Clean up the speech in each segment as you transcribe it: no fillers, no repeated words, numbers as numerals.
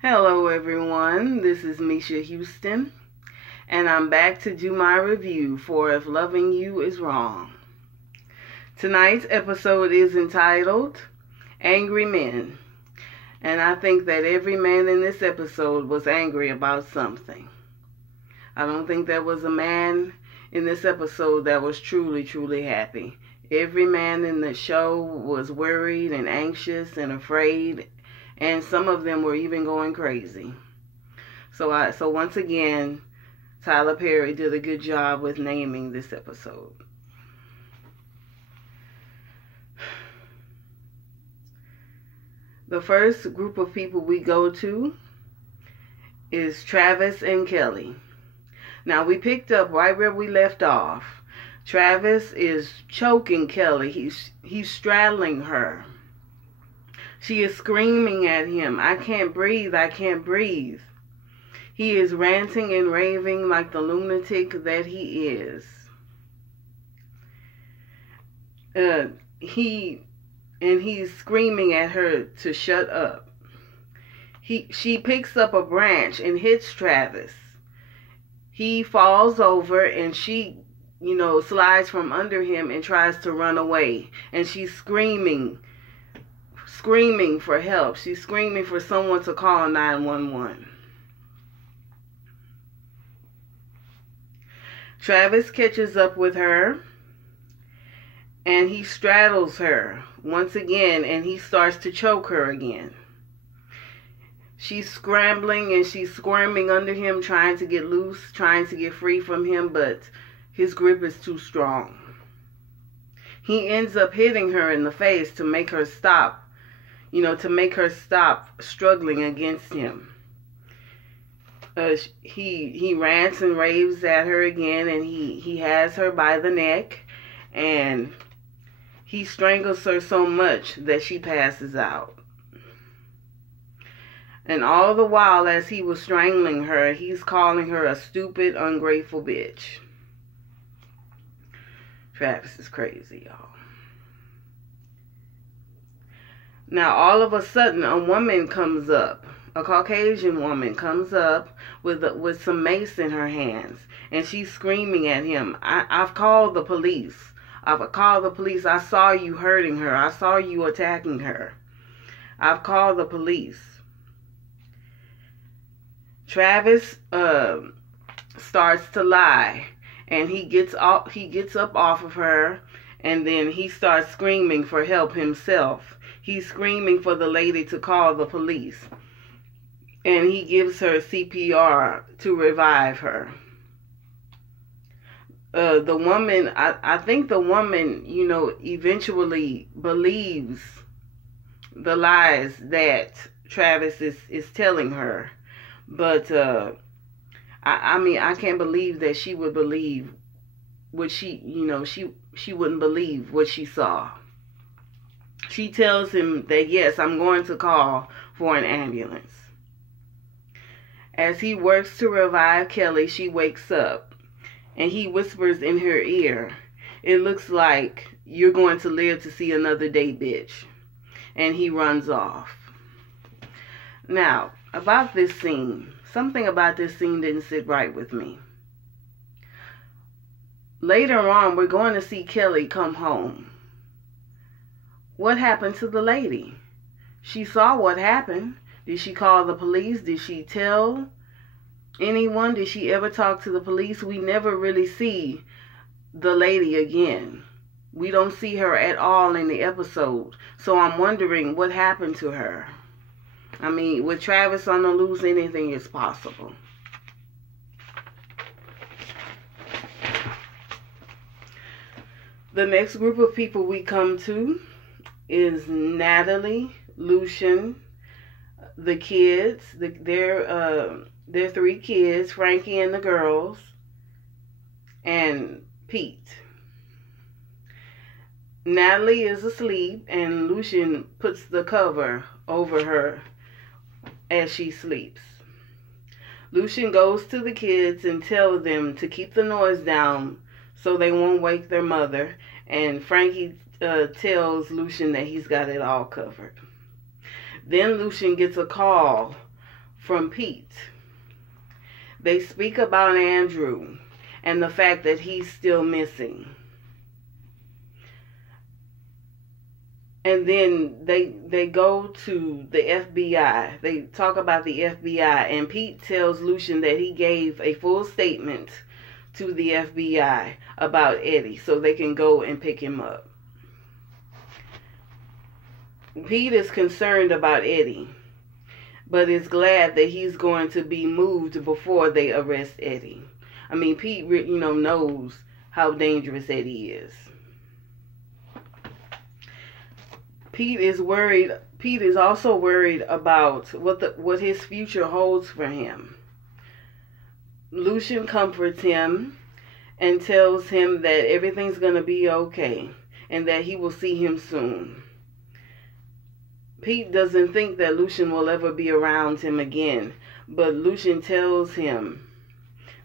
Hello everyone, this is Misha Houston, and I'm back to do my review for If Loving You Is Wrong. Tonight's episode is entitled Angry Men, and I think that every man in this episode was angry about something. I don't think there was a man in this episode that was truly happy. Every man in the show was worried and anxious and afraid, and some of them were even going crazy. So once again, Tyler Perry did a good job with naming this episode. The first group of people we go to is Travis and Kelly. Now, we picked up right where we left off. Travis is choking Kelly. He's straddling her. She is screaming at him, "I can't breathe, I can't breathe." He is ranting and raving like the lunatic that he is. He's screaming at her to shut up. She picks up a branch and hits Travis. He falls over and she, slides from under him and tries to run away. And she's screaming for help. She's screaming for someone to call 911. Travis catches up with her and he straddles her once again and he starts to choke her again. She's scrambling and she's squirming under him, trying to get loose, trying to get free from him, but his grip is too strong. He ends up hitting her in the face to make her stop, struggling against him. He rants and raves at her again, and he has her by the neck, and he strangles her so much that she passes out. And all the while, as he was strangling her, he's calling her a stupid, ungrateful bitch. Travis is crazy, y'all. Now, all of a sudden, a woman comes up. A Caucasian woman comes up with some mace in her hands. And she's screaming at him, I've called the police. I've called the police. I saw you hurting her. I saw you attacking her. I've called the police. Travis starts to lie, and he gets up off of her, and then he starts screaming for help himself. He's screaming for the lady to call the police, and he gives her CPR to revive her. The woman, I think the woman, eventually believes the lies that Travis is telling her. But, I can't believe that she would believe what she wouldn't believe what she saw. She tells him that, yes, I'm going to call for an ambulance. As he works to revive Kelly, she wakes up, and he whispers in her ear, "It looks like you're going to live to see another day, bitch." And he runs off. Now, about this scene, something about this scene didn't sit right with me. Later on, we're going to see Kelly come home. What happened to the lady? She saw what happened. Did she call the police? Did she tell anyone? Did she ever talk to the police? We never really see the lady again. We don't see her at all in the episode. So I'm wondering what happened to her. I mean, with Travis on the loose, anything is possible. The next group of people we come to is Natalie, Lucian, the kids, their 3 kids, Frankie and the girls, and Pete. Natalie is asleep, and Lucian puts the cover over her as she sleeps. Lucian goes to the kids and tells them to keep the noise down so they won't wake their mother, and Frankie tells Lucian that he's got it all covered. Then Lucian gets a call from Pete. They speak about Andrew and the fact that he's still missing. And then they go to the FBI. They talk about the FBI, and Pete tells Lucian that he gave a full statement to the FBI about Eddie so they can go and pick him up. Pete is concerned about Eddie, but is glad that he's going to be moved before they arrest Eddie. I mean, Pete, knows how dangerous Eddie is. Pete is worried. Pete is also worried about what his future holds for him. Lucian comforts him and tells him that everything's going to be okay and that he will see him soon. Pete doesn't think that Lucian will ever be around him again, but Lucian tells him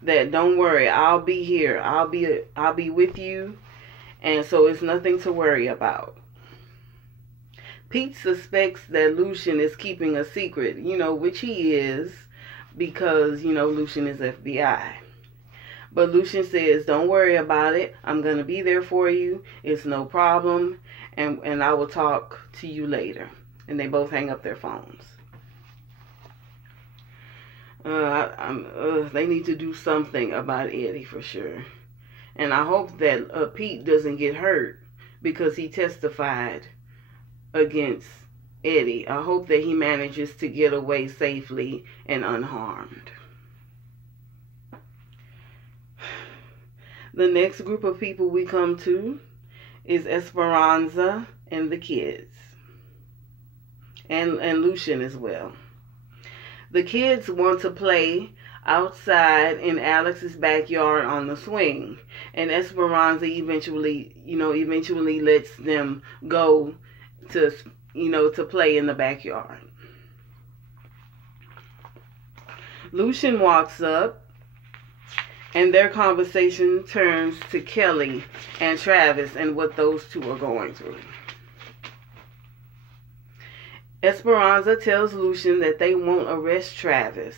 that don't worry, I'll be here. I'll be with you, and so it's nothing to worry about. Pete suspects that Lucian is keeping a secret, which he is, because, Lucian is FBI. But Lucian says, don't worry about it. I'm going to be there for you. It's no problem. And I will talk to you later. And they both hang up their phones. They need to do something about Eddie for sure. And I hope that Pete doesn't get hurt because he testified against Eddie. I hope that he manages to get away safely and unharmed. The next group of people we come to is Esperanza and the kids. And Lucian as well. The kids want to play outside in Alex's backyard on the swing. And Esperanza eventually lets them go to play in the backyard. Lucian walks up, and their conversation turns to Kelly and Travis and what those two are going through. Esperanza tells Lucian that they won't arrest Travis.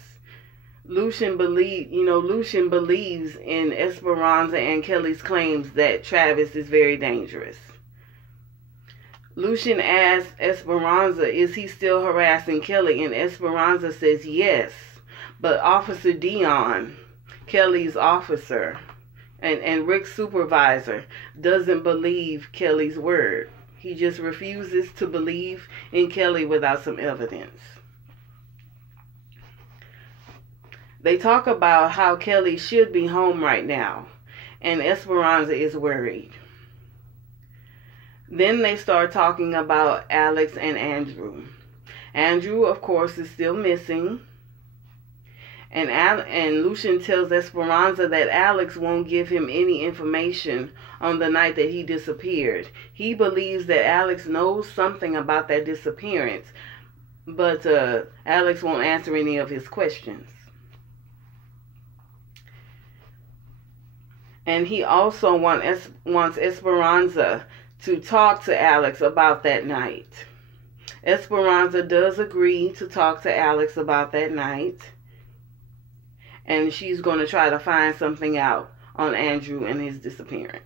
Lucian believes in Esperanza and Kelly's claims that Travis is very dangerous. Lucian asks Esperanza, is he still harassing Kelly? And Esperanza says yes. But Officer Dion, Kelly's officer, and Rick's supervisor, doesn't believe Kelly's word. He just refuses to believe in Kelly without some evidence. They talk about how Kelly should be home right now, and Esperanza is worried. Then they start talking about Alex and Andrew. Andrew, of course, is still missing. And Lucian tells Esperanza that Alex won't give him any information on the night that he disappeared. He believes that Alex knows something about that disappearance, but Alex won't answer any of his questions. And he also wants Esperanza to talk to Alex about that night. Esperanza does agree to talk to Alex about that night. And she's going to try to find something out on Andrew and his disappearance.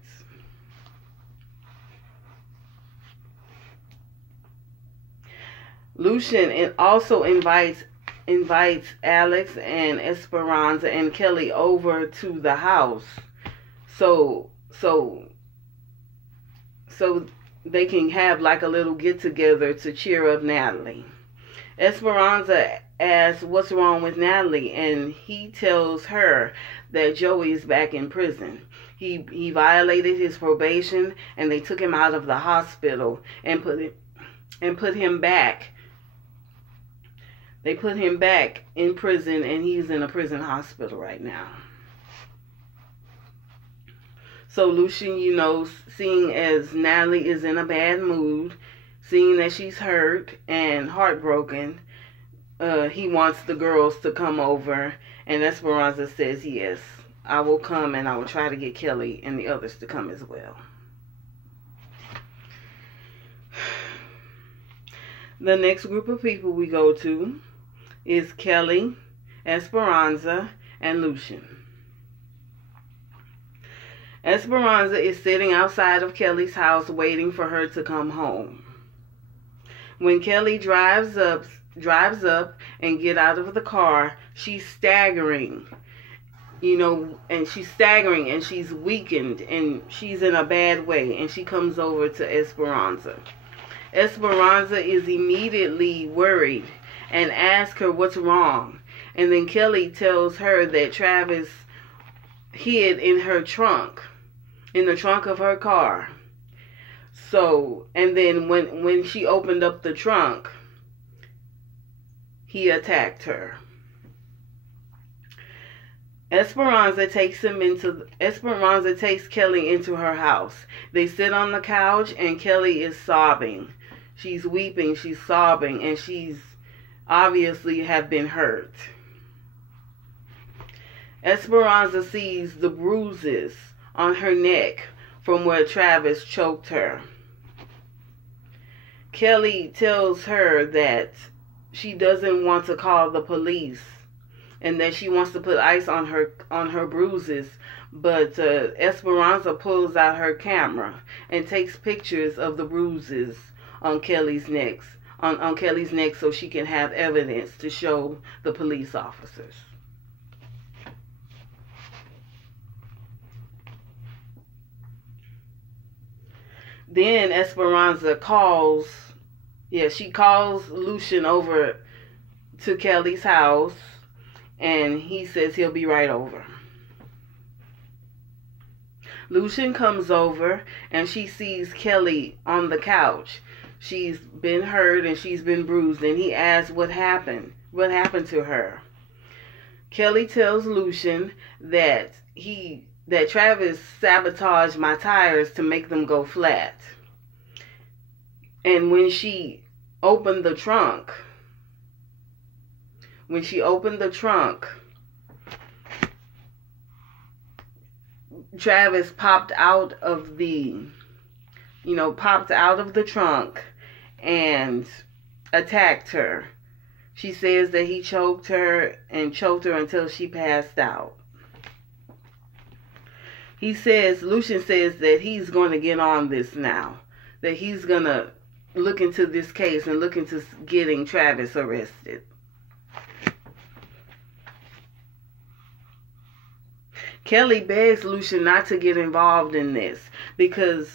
Lucian also invites Alex and Esperanza and Kelly over to the house so they can have like a little get together to cheer up Natalie. Esperanza asks what's wrong with Natalie, and he tells her that Joey is back in prison. He violated his probation, and they took him out of the hospital and put him back. They put him back in prison, and he's in a prison hospital right now. So Lucian, seeing as Natalie is in a bad mood, seeing that she's hurt and heartbroken, he wants the girls to come over, and Esperanza says, yes, I will come, and I will try to get Kelly and the others to come as well. The next group of people we go to is Kelly, Esperanza, and Lucian. Esperanza is sitting outside of Kelly's house waiting for her to come home. When Kelly drives up and get out of the car, she's staggering, and she's weakened and she's in a bad way, and she comes over to Esperanza. Esperanza is immediately worried and asks her what's wrong. And then Kelly tells her that Travis hid in her trunk, in the trunk of her car. So, and then when she opened up the trunk, he attacked her. Esperanza takes Kelly into her house. They sit on the couch and Kelly is sobbing. She's weeping, she's sobbing, and she's obviously have been hurt. Esperanza sees the bruises on her neck from where Travis choked her. Kelly tells her that she doesn't want to call the police and that she wants to put ice on her bruises, but Esperanza pulls out her camera and takes pictures of the bruises on Kelly's neck, on Kelly's neck, so she can have evidence to show the police officers. Then Esperanza calls Lucian over to Kelly's house, and he says he'll be right over. Lucian comes over and she sees Kelly on the couch. She's been hurt and she's been bruised, and he asks what happened to her. Kelly tells Lucian that Travis sabotaged my tires to make them go flat. And when she opened the trunk, Travis popped out of the trunk and attacked her. She says that he choked her until she passed out. Lucian says that he's going to get on this now, that he's going to look into this case and look into getting Travis arrested. Kelly begs Lucian not to get involved in this because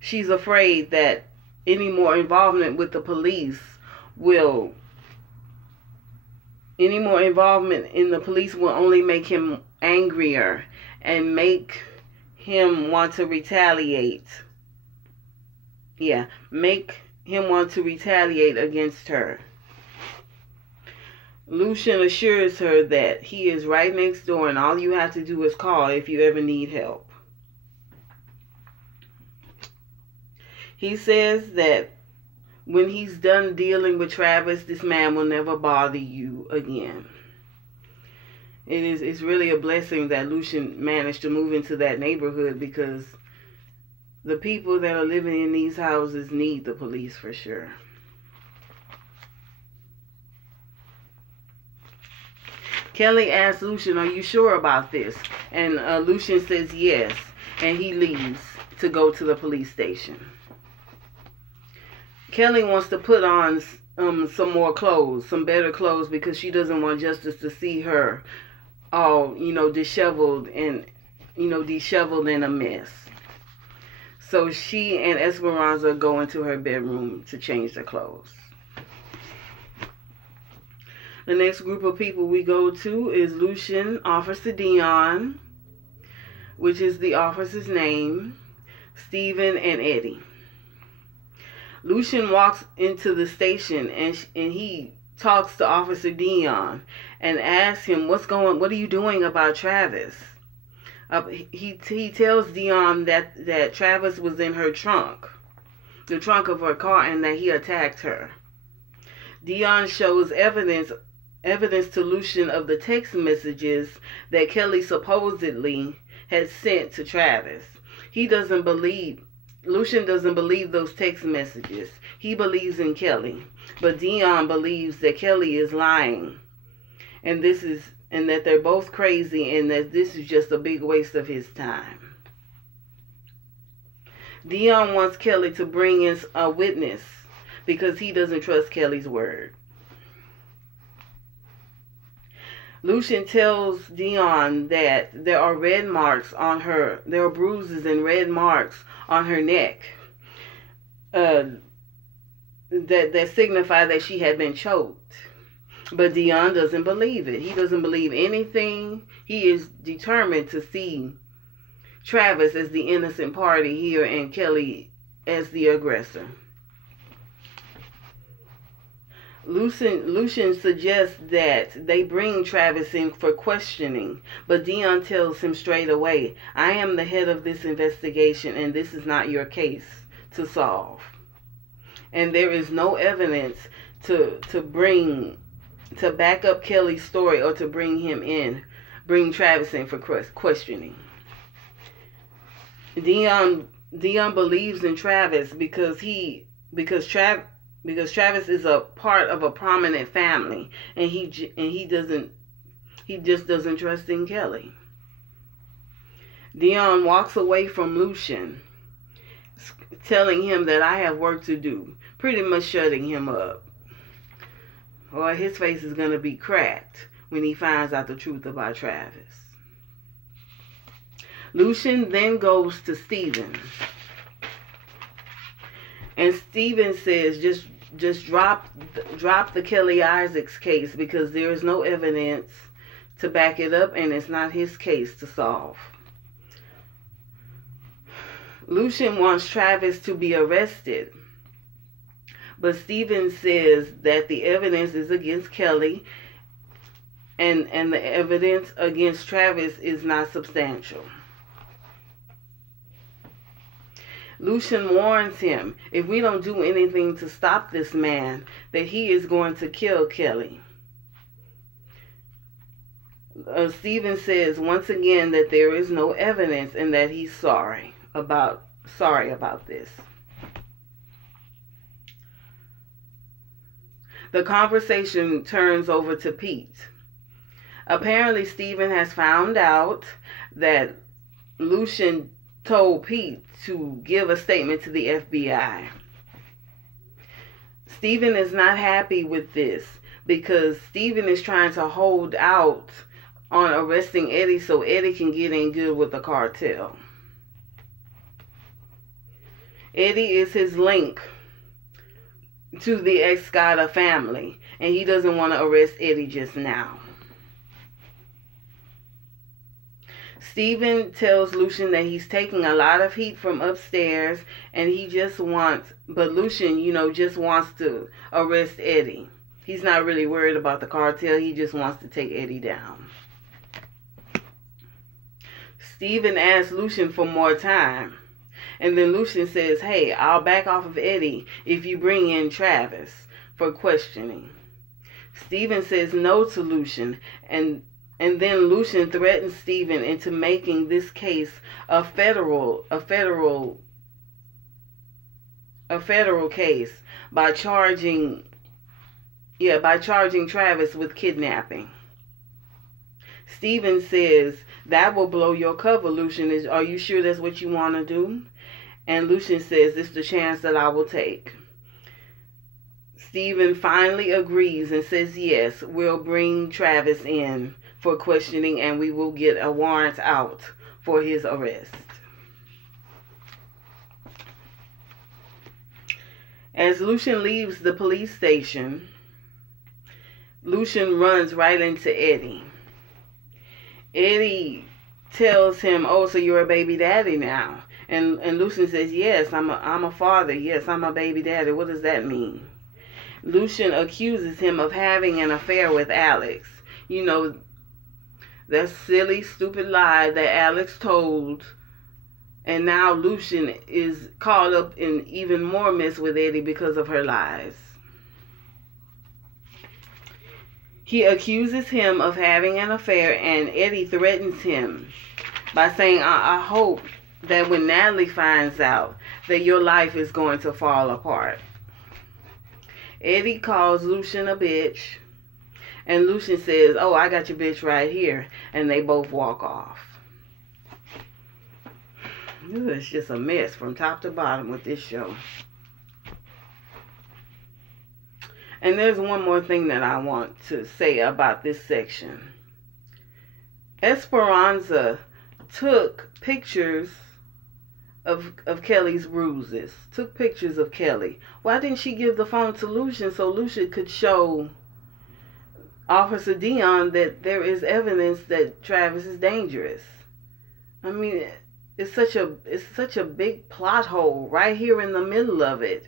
she's afraid that any more involvement with the police will only make him angrier and make him want to retaliate. Make him want to retaliate against her. Lucian assures her that he is right next door and all you have to do is call if you ever need help. He says that when he's done dealing with Travis, this man will never bother you again. It's really a blessing that Lucian managed to move into that neighborhood, because the people that are living in these houses need the police for sure. Kelly asks Lucian, "Are you sure about this?" And Lucian says yes, and he leaves to go to the police station. Kelly wants to put on some more clothes, some better clothes, because she doesn't want Justice to see her all, disheveled and a mess. So she and Esperanza go into her bedroom to change their clothes. The next group of people we go to is Lucian, Officer Dion, which is the officer's name, Stephen, and Eddie. Lucian walks into the station and he talks to Officer Dion and asks him, what are you doing about Travis? He tells Dion that Travis was in her trunk, the trunk of her car, and that he attacked her. Dion shows evidence to Lucian of the text messages that Kelly supposedly had sent to Travis. Lucian doesn't believe those text messages. He believes in Kelly, but Dion believes that Kelly is lying and that they're both crazy, and that this is just a big waste of his time. Dion wants Kelly to bring in a witness because he doesn't trust Kelly's word. Lucian tells Dion that there are red marks on her. There are bruises and red marks on her neck that signify that she had been choked. But Dion doesn't believe it. He doesn't believe anything. He is determined to see Travis as the innocent party here and Kelly as the aggressor. Lucian suggests that they bring Travis in for questioning, but Dion tells him straight away, I am the head of this investigation and this is not your case to solve. And there is no evidence to back up Kelly's story or to bring Travis in for questioning. Dion believes in Travis because Travis is a part of a prominent family, and he just doesn't trust in Kelly. Dion walks away from Lucian, telling him that I have work to do, pretty much shutting him up. Or his face is going to be cracked when he finds out the truth about Travis. Lucian then goes to Steven. And Steven says, just drop the Kelly Isaacs case because there is no evidence to back it up and it's not his case to solve. Lucian wants Travis to be arrested, but Steven says that the evidence is against Kelly and the evidence against Travis is not substantial. Lucian warns him, if we don't do anything to stop this man, that he is going to kill Kelly. Steven says once again that there is no evidence and that he's sorry about this. The conversation turns over to Pete. Apparently, Steven has found out that Lucian told Pete to give a statement to the FBI. Steven is not happy with this because Steven is trying to hold out on arresting Eddie so Eddie can get in good with the cartel. Eddie is his link to the Escada family, and he doesn't want to arrest Eddie just now. Steven tells Lucian that he's taking a lot of heat from upstairs, and but Lucian, just wants to arrest Eddie. He's not really worried about the cartel, he just wants to take Eddie down. Steven asks Lucian for more time, and then Lucian says, hey, I'll back off of Eddie if you bring in Travis for questioning. Steven says no to Lucian, and then Lucian threatens Steven into making this case a federal case by charging Travis with kidnapping. Steven says, that will blow your cover, Lucian. Are you sure that's what you want to do? And Lucian says, it's the chance that I will take. Steven finally agrees and says, yes, we'll bring Travis in for questioning and we will get a warrant out for his arrest. As Lucian leaves the police station, Lucian runs right into Eddie. Eddie tells him, oh, so you're a baby daddy now. And Lucian says, yes, I'm a father. Yes, I'm a baby daddy. What does that mean? Lucian accuses him of having an affair with Alex. That silly, stupid lie that Alex told. And now Lucian is caught up in even more mess with Eddie because of her lies. He accuses him of having an affair, and Eddie threatens him by saying, I hope that when Natalie finds out that your life is going to fall apart. Eddie calls Lucian a bitch, And Lucian says, "Oh, I got your bitch right here." And they both walk off. It's just a mess from top to bottom with this show. And there's one more thing that I want to say about this section. Esperanza took pictures of Kelly's bruises. Took pictures of Kelly. Why didn't she give the phone to Lucian so Lucian could show Officer Dion that there is evidence that Travis is dangerous? I mean, it's such a big plot hole right here in the middle of it.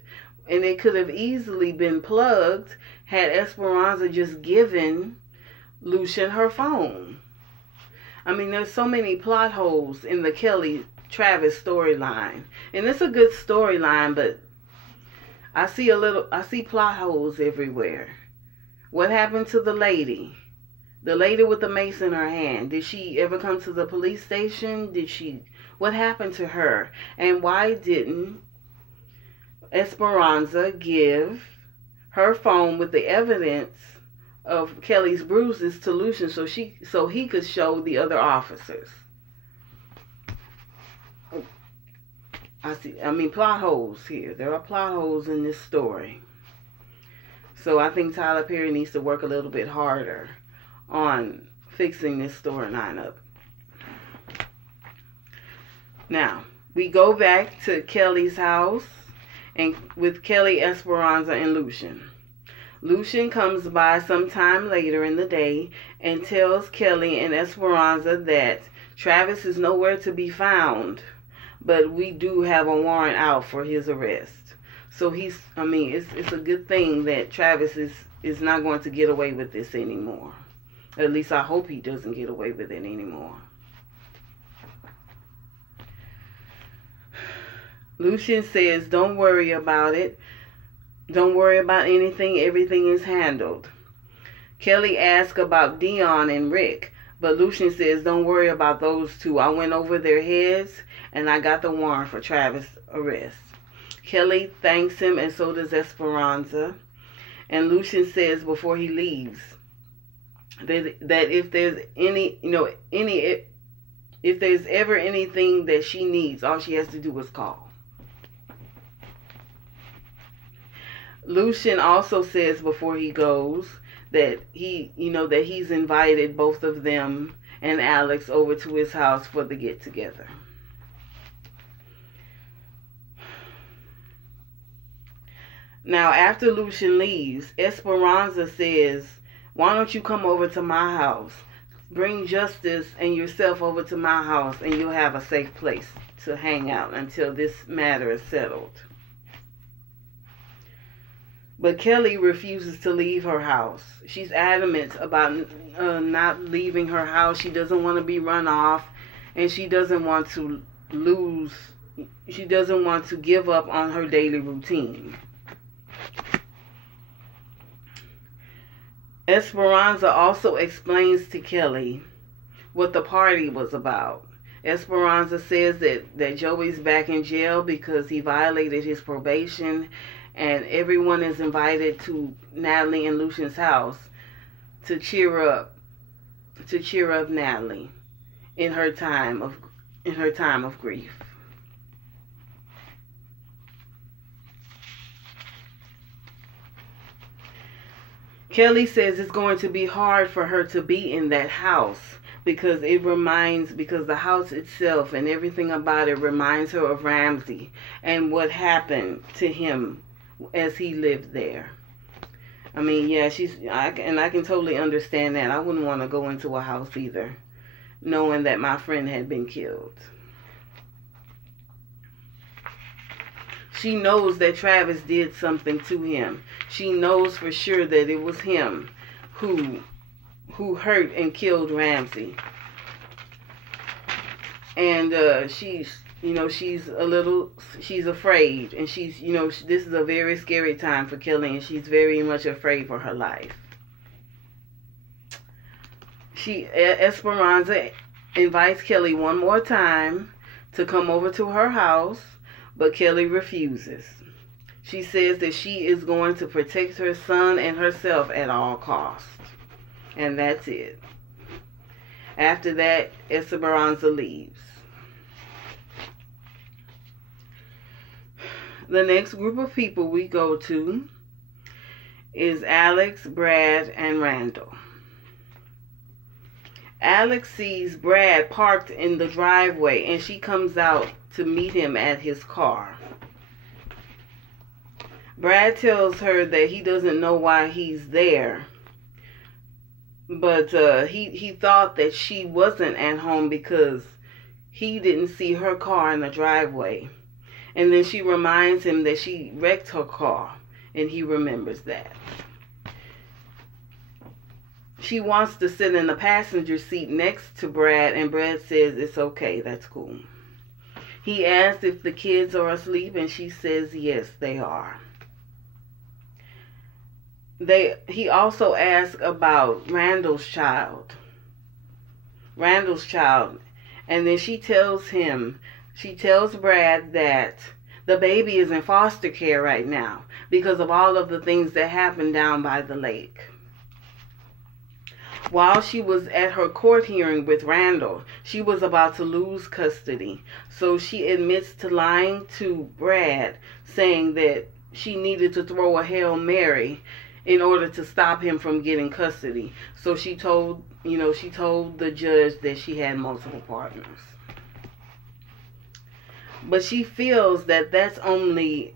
And it could have easily been plugged had Esperanza just given Lucian her phone. I mean, there's so many plot holes in the Kelly-Travis storyline. And it's a good storyline, but I see plot holes everywhere. What happened to the lady? The lady with the mace in her hand. Did she ever come to the police station? What happened to her? And why didn't Esperanza give her phone with the evidence of Kelly's bruises to Lucian so he could show the other officers? Plot holes here. There are plot holes in this story. So I think Tyler Perry needs to work a little bit harder on fixing this storyline up. Now, we go back to Kelly's house and with Kelly, Esperanza, and Lucian. Lucian comes by sometime later in the day and tells Kelly and Esperanza that Travis is nowhere to be found, but we do have a warrant out for his arrest. So it's a good thing that Travis is not going to get away with this anymore. At least I hope he doesn't get away with it anymore. Lucian says, "Don't worry about it. Don't worry about anything. Everything is handled." Kelly asks about Dion and Rick, but Lucian says, "Don't worry about those two. I went over their heads and I got the warrant for Travis' arrest." Kelly thanks him, and so does Esperanza. And Lucian says before he leaves that if there's if there's ever anything that she needs, all she has to do is call. Lucian also says before he goes that he's invited both of them and Alex over to his house for the get-together. Now, after Lucian leaves, Esperanza says, "Why don't you come over to my house? Bring Justice and yourself over to my house and you'll have a safe place to hang out until this matter is settled." But Kelly refuses to leave her house. She's adamant about not leaving her house. She doesn't want to be run off, and she doesn't want to give up on her daily routine. Esperanza also explains to Kelly what the party was about. Esperanza says that Joey's back in jail because he violated his probation, and everyone is invited to Natalie and Lucian's house to cheer up Natalie in her time of grief. Kelly says it's going to be hard for her to be in that house because the house itself and everything about it reminds her of Ramsey and what happened to him as he lived there. I mean, yeah, I can totally understand that. I wouldn't want to go into a house either, knowing that my friend had been killed. She knows that Travis did something to him. She knows for sure that it was him who hurt and killed Ramsey. And she's afraid, and this is a very scary time for Kelly, and she's very much afraid for her life. Esperanza invites Kelly one more time to come over to her house, but Kelly refuses. She says that she is going to protect her son and herself at all costs. And that's it. After that, Esperanza leaves. The next group of people we go to is Alex, Brad, and Randall. Alex sees Brad parked in the driveway, and she comes out to meet him at his car. Brad tells her that he doesn't know why he's there, but he thought that she wasn't at home because he didn't see her car in the driveway. And then she reminds him that she wrecked her car, and he remembers that. She wants to sit in the passenger seat next to Brad, and Brad says it's okay, that's cool. He asks if the kids are asleep, and she says yes, they are. He also asks about Randall's child, and then she tells Brad that the baby is in foster care right now because of all of the things that happened down by the lake. While she was at her court hearing with Randall, she was about to lose custody. So she admits to lying to Brad, saying that she needed to throw a Hail Mary in order to stop him from getting custody. So she told the judge that she had multiple partners. But she feels that that's only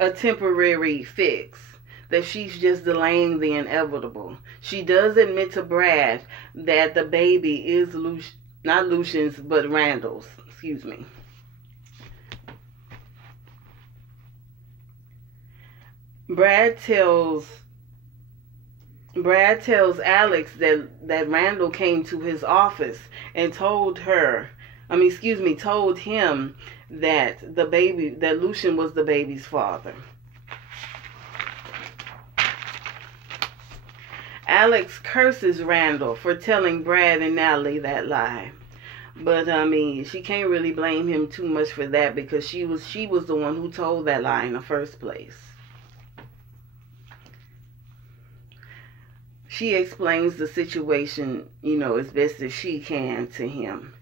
a temporary fix, that she's just delaying the inevitable. She does admit to Brad that the baby is not Lucian's, but Randall's. Excuse me. Brad tells Alex that Randall came to his office and told him that Lucian was the baby's father. Alex curses Randall for telling Brad and Natalie that lie. But she can't really blame him too much for that because she was the one who told that lie in the first place. She explains the situation, as best as she can to him.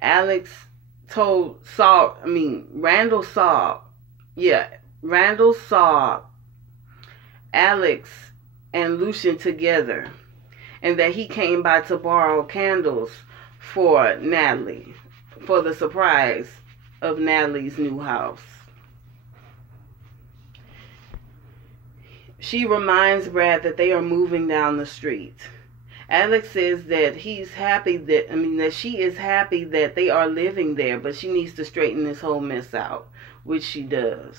Randall saw Alex and Lucian together, and that he came by to borrow candles for Natalie, for the surprise of Natalie's new house. She reminds Brad that they are moving down the street. Alex says that she is happy that they are living there, but she needs to straighten this whole mess out, which she does.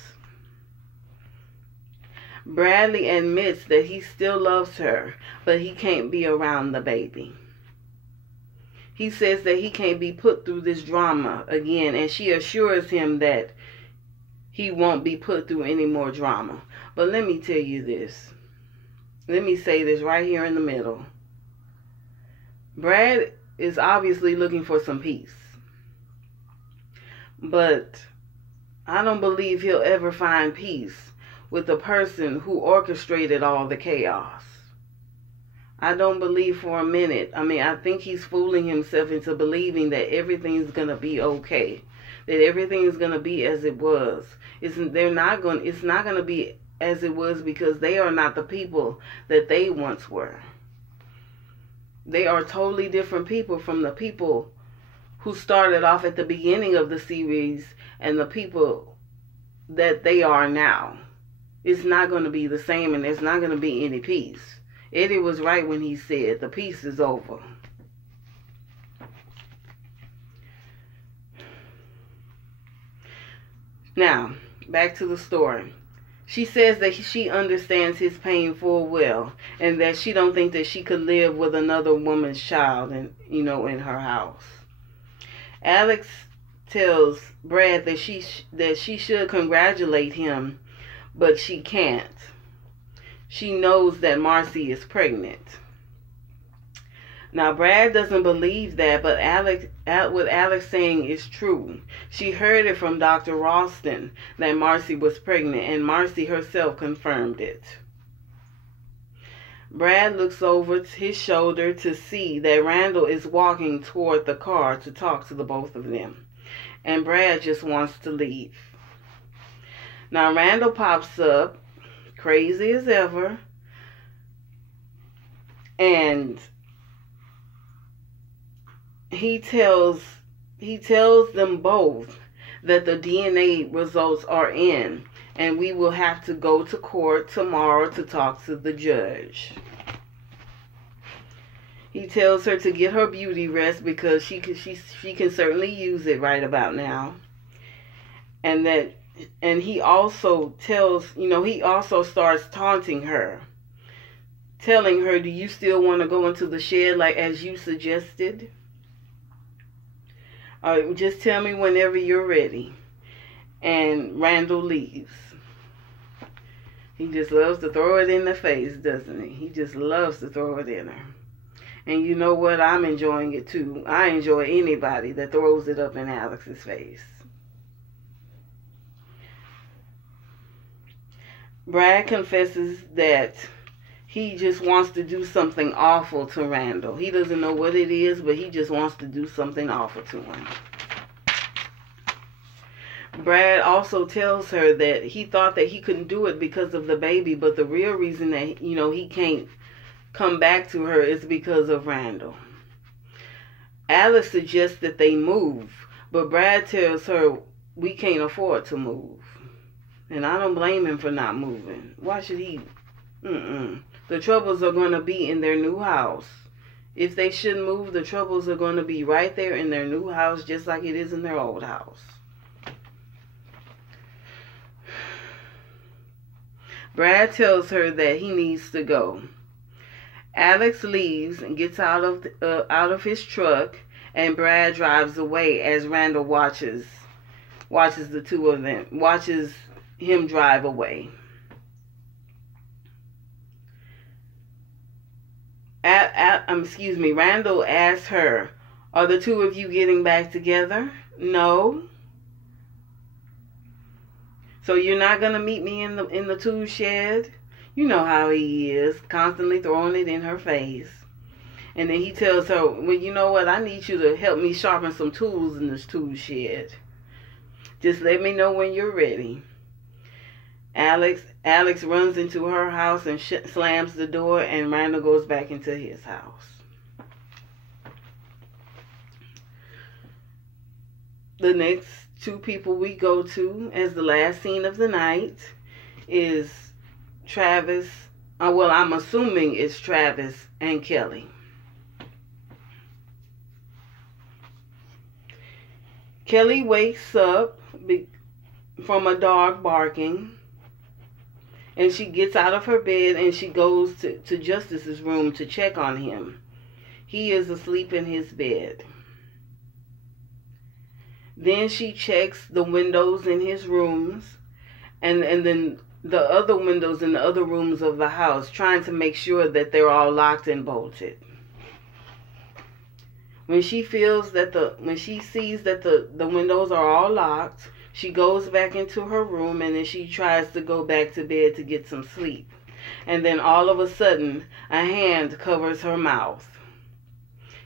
Bradley admits that he still loves her, but he can't be around the baby. He says that he can't be put through this drama again, and she assures him that he won't be put through any more drama. But let me tell you this. Let me say this right here in the middle. Brad is obviously looking for some peace. But I don't believe he'll ever find peace with the person who orchestrated all the chaos. I don't believe for a minute. I think he's fooling himself into believing that everything's going to be okay. That everything is going to be as it was. It's not going to be as it was because they are not the people that they once were. They are totally different people from the people who started off at the beginning of the series and the people that they are now. It's not going to be the same, and there's not going to be any peace. Eddie was right when he said the peace is over. Now, back to the story. She says that she understands his pain full well, and that she don't think that she could live with another woman's child in her house. Alex tells Brad that she should congratulate him, but she can't. She knows that Marcy is pregnant. Now, Brad doesn't believe that, but what Alex saying is true. She heard it from Dr. Ralston that Marcy was pregnant, and Marcy herself confirmed it. Brad looks over his shoulder to see that Randall is walking toward the car to talk to the both of them. And Brad just wants to leave. Now Randall pops up, crazy as ever, and he tells them both that the DNA results are in, and we will have to go to court tomorrow to talk to the judge. He tells her to get her beauty rest because she can certainly use it right about now. And he also tells, he also starts taunting her, telling her, do you still want to go into the shed like as you suggested? Just tell me whenever you're ready. And Randall leaves. He just loves to throw it in the face, doesn't he? He just loves to throw it in her. And you know what? I'm enjoying it too. I enjoy anybody that throws it up in Alex's face. Brad confesses that he just wants to do something awful to Randall. He doesn't know what it is, but he just wants to do something awful to him. Brad also tells her that he thought that he couldn't do it because of the baby, but the real reason that, he can't come back to her is because of Randall. Alex suggests that they move, but Brad tells her we can't afford to move. And I don't blame him for not moving. Why should he? The troubles are going to be in their new house. If they should move, the troubles are going to be right there in their new house, just like it is in their old house. Brad tells her that he needs to go. Alex leaves and gets out of his truck, and Brad drives away as Randall watches the two of them, watches him drive away. Randall asks her, are the two of you getting back together? No. So you're not going to meet me in the tool shed? You know how he is, constantly throwing it in her face. And then he tells her, well, you know what? I need you to help me sharpen some tools in this tool shed. Just let me know when you're ready. Alex runs into her house and slams the door, and Randall goes back into his house. The next two people we go to as the last scene of the night is Travis. I'm assuming it's Travis and Kelly. Kelly wakes up from a dog barking, and she gets out of her bed and she goes to Justice's room to check on him. He is asleep in his bed. Then she checks the windows in his rooms and then the other windows in the other rooms of the house, trying to make sure that they're all locked and bolted. When she sees that the windows are all locked, she goes back into her room, and then she tries to go back to bed to get some sleep. And then all of a sudden, a hand covers her mouth.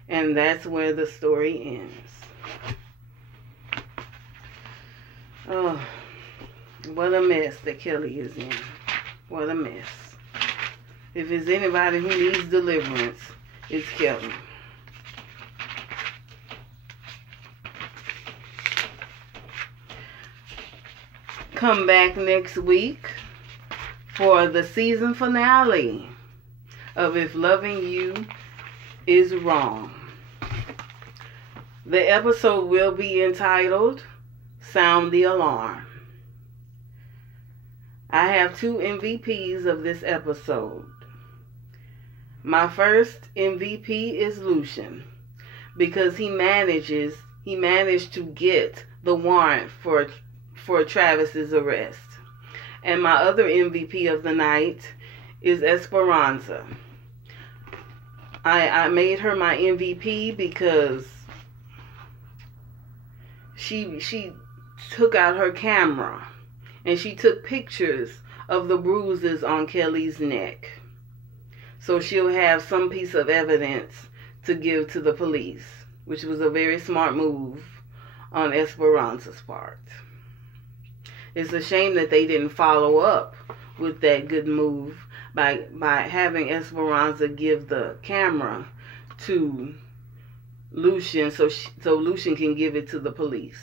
And that's where the story ends. Oh, what a mess that Kelly is in. What a mess. If there's anybody who needs deliverance, it's Kelly. Come back next week for the season finale of If Loving You Is Wrong. The episode will be entitled Sound the Alarm. I have two MVPs of this episode. My first MVP is Lucian, because he managed to get the warrant for Travis's arrest. And my other MVP of the night is Esperanza. I made her my MVP because she took out her camera and she took pictures of the bruises on Kelly's neck. so she'll have some piece of evidence to give to the police, which was a very smart move on Esperanza's part. It's a shame that they didn't follow up with that good move by having Esperanza give the camera to Lucian so Lucian can give it to the police.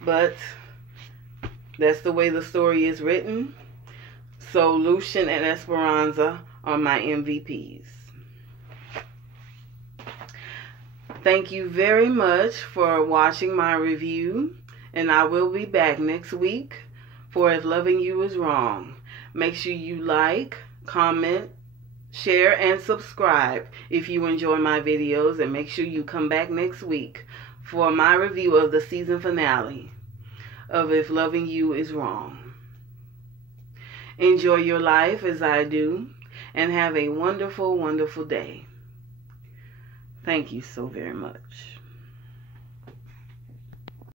But that's the way the story is written. So Lucian and Esperanza are my MVPs. Thank you very much for watching my review, and I will be back next week for If Loving You Is Wrong. Make sure you like, comment, share, and subscribe if you enjoy my videos, and make sure you come back next week for my review of the season finale of If Loving You Is Wrong. Enjoy your life as I do, and have a wonderful, wonderful day. Thank you so very much.